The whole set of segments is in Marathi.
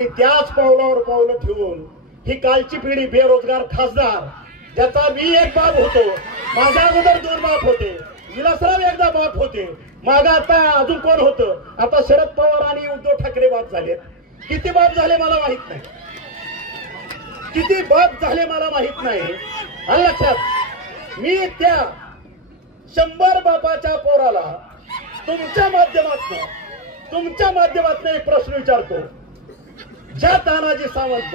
त्याच पावलावर पावलं ठेवून ही कालची पिढी बेरोजगार खासदार ज्याचा मी एक बाप होतो, माझ्या अगोदर 2 बाप होते, विलासराव एकदा बाप होते, मागा आता अजून कोण होतं, आता शरद पवार आणि उद्धव ठाकरे बाप झाले. किती बाप झाले मला माहित नाही, किती बाप झाले मला माहित नाही. आणि लक्षात, मी त्या 100 बापाच्या पोराला तुमच्या माध्यमातून एक प्रश्न विचारतो. ज्या तानाजी सावंत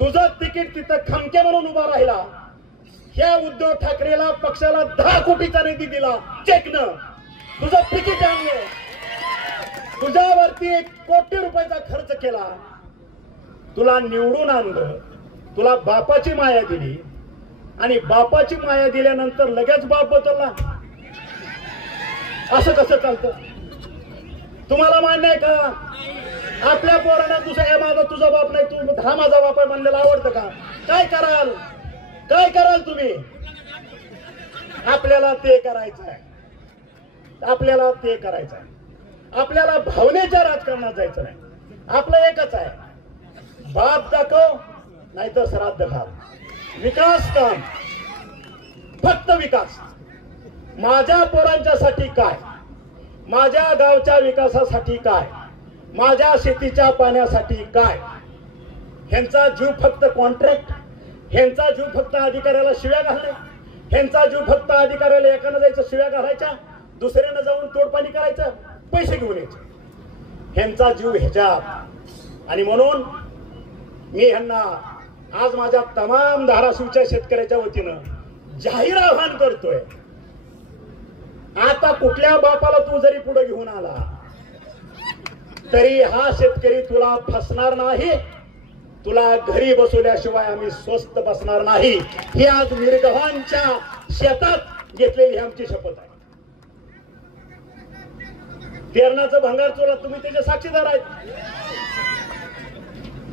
तुझं तिकीट तिथं खमके म्हणून उभा राहिला, ह्या उद्धव ठाकरेला पक्षाला 10 कोटीचा निधी दिला चेकनं, तुझं तिकीट आणलं, तुझ्यावरती 1 कोटी रुपयाचा खर्च केला, तुला निवडून आणलं, तुला बापाची माया दिली आणि बापाची माया दिल्यानंतर लगेच बाप बदलला. असं कसं चालतं? तुम्हाला मान्य आहे का? आपल्या पोरांना दुसरा माझा तुझा बाप नाही, तू हा माझा बाप आहे म्हणलेला आवडतं का? काय कराल तुम्ही? आपल्याला ते करायचं आहे, आपल्याला भावनेच्या राजकारणात जायचं नाही. आपलं एकच आहे, बाप दाखव नाहीतर श्राद्ध घाल. विकास काम, फक्त विकास. माझ्या पोरांच्यासाठी काय, माझ्या गावच्या विकासासाठी काय, माझ्या शेतीच्या पाण्यासाठी काय. ह्यांचा जीव फक्त कॉन्ट्रॅक्ट, ह्यांचा जीव फक्त अधिकाऱ्याला शिव्या घालणे, ह्यांचा जीव फक्त अधिकाऱ्याला एकानं जायचं शिव्या घालायच्या, दुसऱ्यानं जाऊन तोडपाणी करायचं, पैसे घेऊन यायचे. ह्यांचा जीव ह्याच्यात. आणि म्हणून मी ह्यांना आज माझ्या तमाम धाराशिवच्या शेतकऱ्याच्या वतीनं जाहीर आवाहन करतोय. आता कुठल्या बापाला तू जरी पुढे घेऊन आला तरी हा शेतकरी तुला फसणार नाही, तुला घरी बसवल्याशिवाय आम्ही स्वस्त बसणार नाही. ही आज मिरगव्हाणच्या शेतात घेतलेली आमची शपथ आहे. पेरणाचं भंगार चोला तुम्ही त्याचे साक्षीदार आहेत.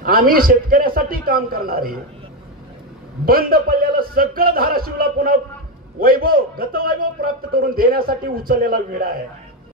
आम्ही शेतकऱ्यासाठी काम करणारे, बंद पडलेलं सगळं धाराशिवला पुन्हा गतवैभव प्राप्त करून देण्यासाठी उचललेला विडा आहे.